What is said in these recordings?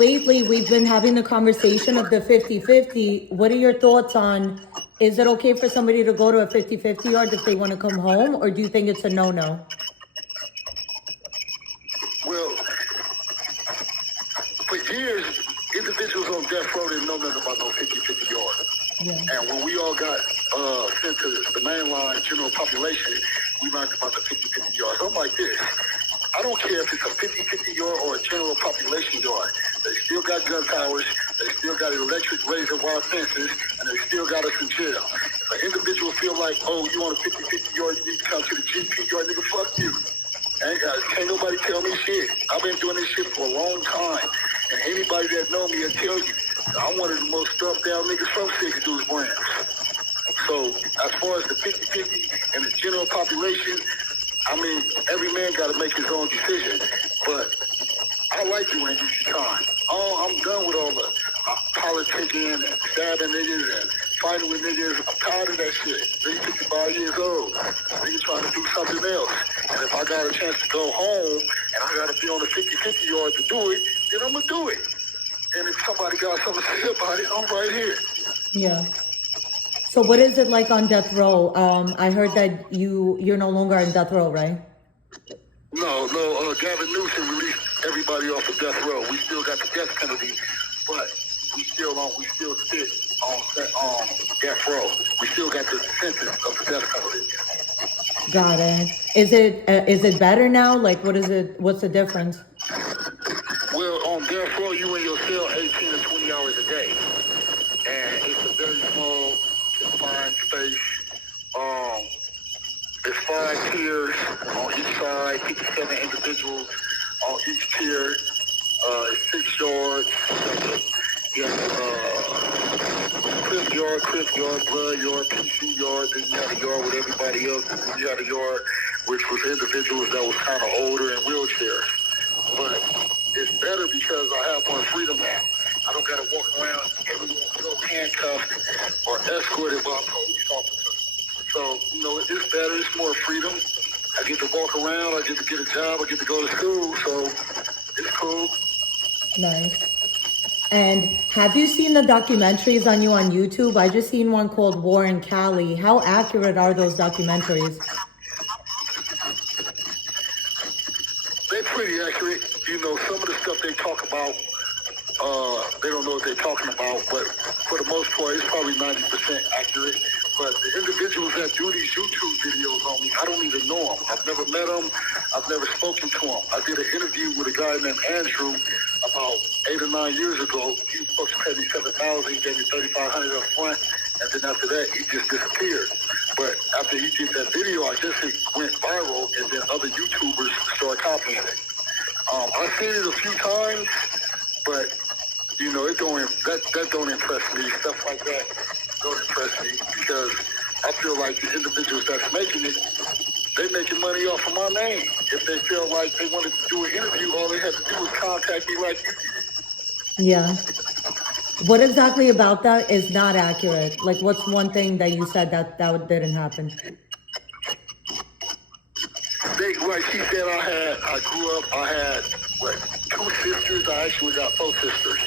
lately we've been having the conversation of the 50-50. What are your thoughts on, is it okay for somebody to go to a 50-50 yard if they want to come home, or do you think it's a no-no? Well, for years, individuals on death row didn't know nothing about no 50-50 yard. Yeah. And when we all got sent to the mainline general population, we learned about the 50-50 yard. So I'm like this. I don't care if it's a 50-50 yard or a general population yard. They still got gun towers, they still got electric razor wire fences, and they still got us in jail. If an individual feel like, oh, you on a 50-50 yard, you need to come to the GP yard, nigga, fuck you. Can't nobody tell me shit. I've been doing this shit for a long time. And anybody that know me will tell you, I'm one of the most stuffed down niggas from Duce Brim. So as far as the 50-50 and the general population, I mean, every man got to make his own decision. But I like you when you see time. Oh, I'm done with all the politicking and stabbing niggas and fighting with niggas. I'm tired of that shit. Niggas 55 years old. Niggas trying to do something else. And if I got a chance to go home and I got to be on the 50-50 yard to do it, then I'm going to do it. And if somebody got something to say about it, I'm right here. Yeah. So what is it like on death row? I heard that you're no longer on death row, right? No, Gavin Newsom released everybody off of death row. We still got the death penalty, but we still sit on death row. We still got the sentence of the death penalty. Got it. Is it better now? Like, what's the difference? Well, on death row, you in your cell 18 to 20 hours a day. And it's a very small, confined space. There's 5 tiers on each side, 57 individuals on each tier. It's 6 yards. You have Crip yard, Blood yard, PC yard. Then you have a yard with everybody else. And then you had a yard which was individuals that was kind of older in wheelchairs. But it's better because I have more freedom now. I don't got to walk around everywhere handcuffed or escorted by a police officer. So, it's better. It's more freedom. I get to walk around. I get to get a job. I get to go to school. So, it's cool. Nice. And have you seen the documentaries on you on YouTube? I just seen one called War in Cali. How accurate are those documentaries? They're pretty accurate. Some of the stuff they talk about, they don't know what they're talking about. But for the most part, it's probably 90% accurate. But the individuals that do these YouTube videos on me, I don't even know them. I've never met them. I've never spoken to them. I did an interview with a guy named Andrew about 8 or 9 years ago. He was supposed to pay me $7,000. He gave me $3,500 up front. And then after that, he just disappeared. But after he did that video, I guess it went viral, and then other YouTubers started copying it. I've seen it a few times, but, that don't impress me. Stuff like that don't impress me because I feel like the individuals that's making it, they making money off of my name. If they feel like they wanted to do an interview, all they had to do was contact me like you did. Yeah. What exactly about that is not accurate? Like, what's one thing that you said that didn't happen? Like she said, I grew up, I had, 2 sisters. I actually got 4 sisters.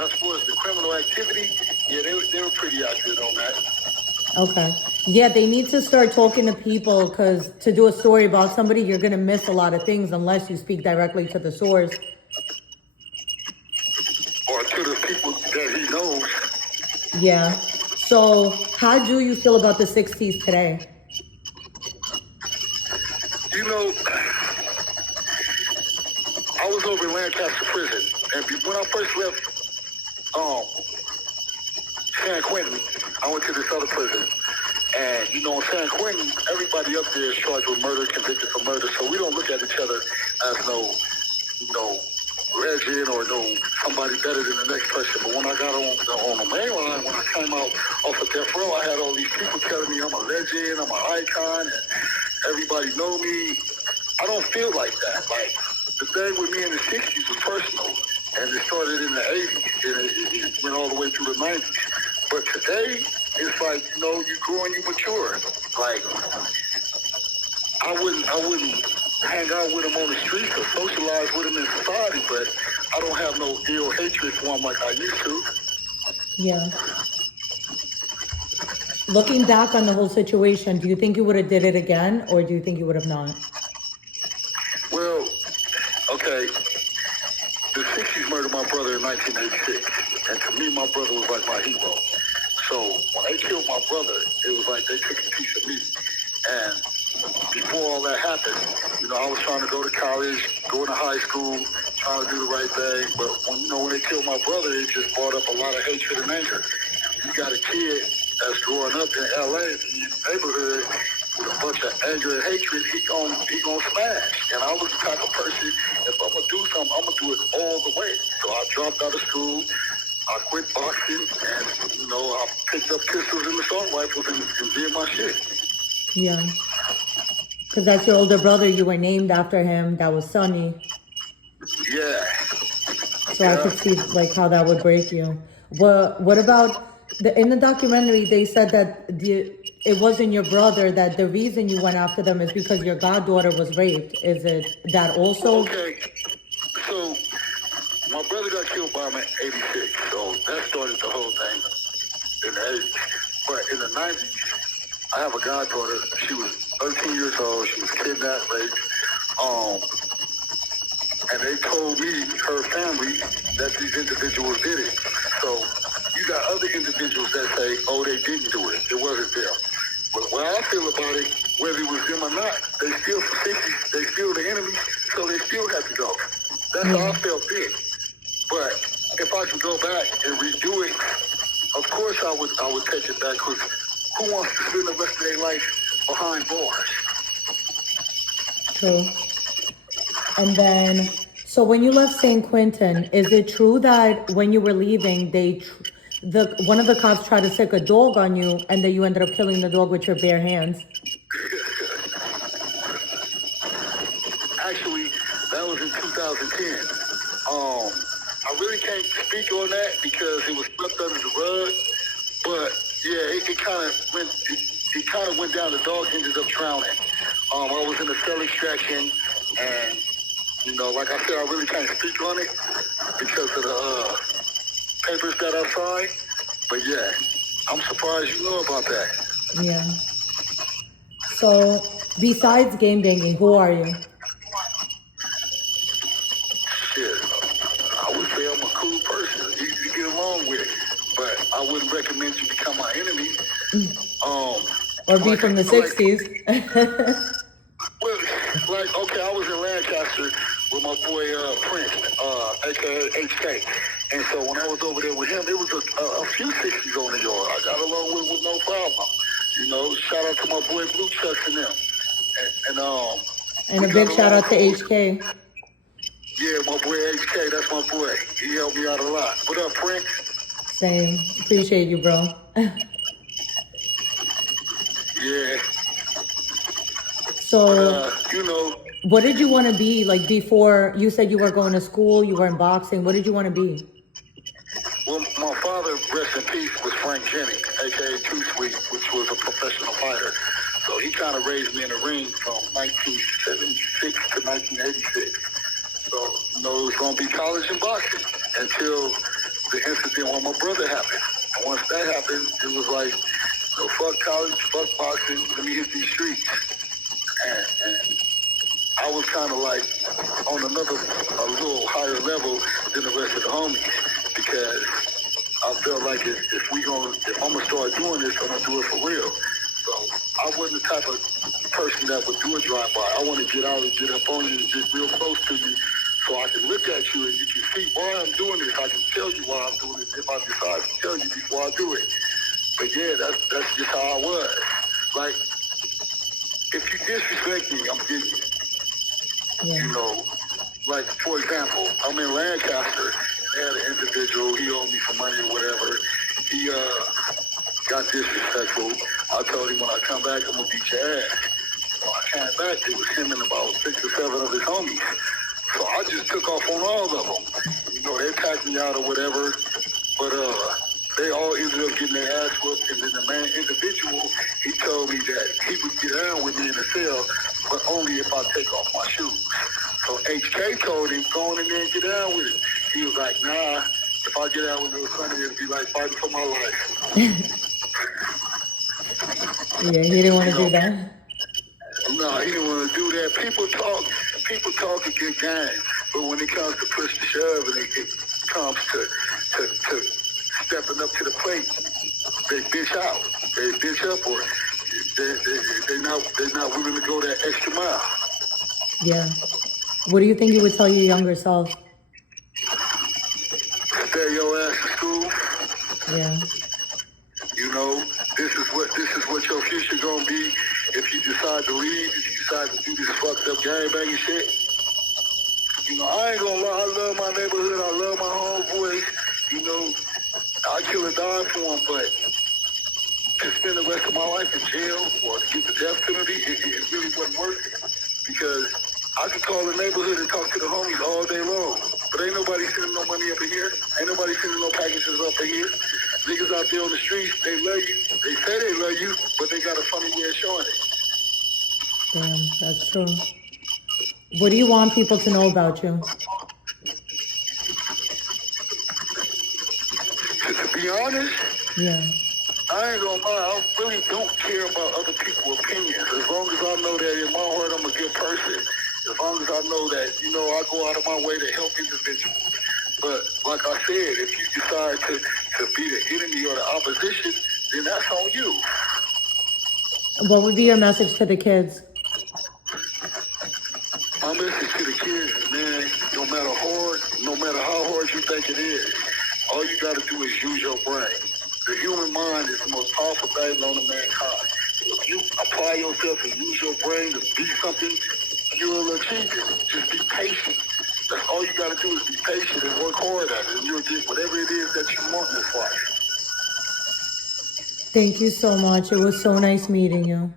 As far as the criminal activity, yeah, they were pretty accurate on that. Okay. Yeah, they need to start talking to people, because to do a story about somebody, you're going to miss a lot of things unless you speak directly to the source. Or to the people that he knows. Yeah. So how do you feel about the 60s today? I was over in Lancaster prison, and when I first left San Quentin, I went to this other prison. And, in San Quentin, everybody up there is charged with murder, convicted for murder, so we don't look at each other as no legend or no somebody better than the next person. But when I got on the main line, when I came out off of death row, I had all these people telling me I'm a legend, I'm an icon, and everybody know me. I don't feel like that. Like, the thing with me in the 60s was personal, and it started in the 80s, and it went all the way through the 90s. But today, it's like, you grow and you mature. Like, I wouldn't hang out with him on the streets or socialize with him in society, but I don't have no ill hatred for him like I used to. Yeah. Looking back on the whole situation, do you think you would have did it again, or do you think you would have not? Well, okay, the 60s murdered my brother in 1986, and to me, my brother was like my hero. So when they killed my brother, it was like they took a piece of me. And before all that happened, you know, I was trying to go to college, going to high school, trying to do the right thing. But when, you know, when they killed my brother, it just brought up a lot of hatred and anger. You got a kid that's growing up in LA, in the neighborhood, with a bunch of anger and hatred, he gonna smash. And I was the type of person, if I'm gonna do something, I'm gonna do it all the way. So I dropped out of school, I quit boxing, and, you know, I picked up pistols and assault rifles and did my shit. Yeah. Because that's your older brother. You were named after him. That was Sonny. Yeah. So I could see like how that would break you. What about in the documentary? They said that it wasn't your brother. That the reason you went after them is because your goddaughter was raped. Is it that also? Okay. So my brother got killed by him in '86. So that started the whole thing in the '80s. But in the '90s, I have a goddaughter. She was 13 years old. She was kidnapped, raped. And they told me, her family, that these individuals did it. So you got other individuals that say, oh, they didn't do it. It wasn't them. But what I feel about it, whether it was them or not, they still for 60s, they still the enemy, so they still have to go. That's how I felt then. But if I could go back and redo it, of course I would take it back, because who wants to spend the rest of their life behind bars? True. And then, so when you left San Quentin, is it true that when you were leaving, one of the cops tried to sick a dog on you, and then you ended up killing the dog with your bare hands? Actually, that was in 2010. I really can't speak on that because it was swept under the rug. But yeah, it kind of went down. The dog ended up drowning. I was in a cell extraction, and you know, like I said, I really can't speak on it because of the papers that I signed. But yeah, I'm surprised you know about that. Yeah. So besides game banging, who are you? Shit, I would say I'm a cool person, easy to get along with, but I wouldn't recommend you become my enemy. Or be from the 60s. Well, like, okay, I was in Lancaster with my boy Prince, aka HK. And so when I was over there with him, it was a few 60s on the yard. I got along with no problem. You know, shout out to my boy Blue Chucks and them. And a big shout out to HK. Yeah, my boy HK, that's my boy. He helped me out a lot. What up, Prince? Same. Appreciate you, bro. Yeah. So, you know, what did you want to be like before? You said you were going to school, you were in boxing. What did you want to be? well, my father, rest in peace, was Frank Jennings, aka Too Sweet, which was a professional fighter. So he kind of raised me in the ring from 1976 to 1986. So, you know, it was going to be college and boxing until the incident when my brother happened. And once that happened, it was like, you know, fuck college, fuck boxing, let me hit these streets. And I was kind of like on a little higher level than the rest of the homies, because I felt like if I'm gonna start doing this, I'm gonna do it for real. So I wasn't the type of person that would do a drive-by. I want to get out and get up on you and get real close to you, so I can look at you and you can see why I'm doing this. I can tell you why I'm doing it if I decide to tell you before I do it. But yeah, that's just how I was. Like, if you disrespect me, I'm getting you. Yeah. You know, like, for example, I'm in Lancaster. They had an individual, he owed me some money or whatever. He got disrespectful. I told him when I come back, I'm going to beat your ass. When I came back, it was him and about 6 or 7 of his homies. So I just took off on all of them. You know, they attacked me out or whatever. But they all ended up getting their ass whooped. And then the main individual, he told me that he would get down with me in the cell, but only if I take off my shoes. So HK told him, go on in there and get down with it. He was like, nah, if I get out with Lil Sonny, it'll be like fighting for my life. Yeah, he didn't want to do that. No, he didn't want to do that. People talk a good game, but when it comes to push to shove and it comes to stepping up to the plate, they bitch out. They bitch up, or they're not willing to go that extra mile. Yeah. What do you think you would tell your younger self? Stay your ass in school. Yeah. You know, this is what your future gonna be if you decide to leave, if you decide to do this fucked up gangbanging shit. You know, I ain't gonna lie, I love my neighborhood, I love my homeboys. You know, I kill and die for them, but to spend the rest of my life in jail or to get the death penalty, it really wasn't worth it. Because I could call the neighborhood and talk to the homies all day long, but ain't nobody sending no money up in here. Ain't nobody sending no packages up in here. Niggas out there on the streets, they love you. They say they love you, but they got a funny way of showing it. Damn, that's true. What do you want people to know about you? To be honest, Yeah. I ain't gonna lie, I really don't care about other people's opinions. As long as I know that in my heart I'm a good person. As long as I know that, you know, I go out of my way to help individuals. But like I said, if you decide to be the enemy or the opposition, then that's on you. What would be your message to the kids? My message to the kids, man, no matter how hard you think it is, all you gotta do is use your brain. The human mind is the most powerful thing known to mankind. If you apply yourself and use your brain to be something, you'll achieve it. Just be patient. That's all you gotta do is be patient and work hard at it, and you'll get whatever it is that you want in this life. Thank you so much. It was so nice meeting you.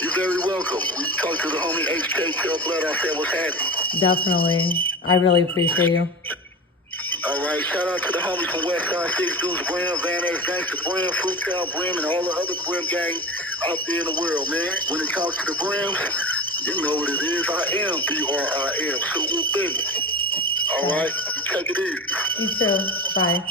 You're very welcome. We talked to the homie HK, tell Blood I said what's happening. Definitely. I really appreciate you. All right, shout out to the homies from West Side 6, Duce Brim, Van Ness Gangsta Brim, Fruital Brim, and all the other Brim gang out there in the world, man. When it comes to the Brims, you know what it is. I am BRIM, Super Business. All right, take it easy. You too. Bye.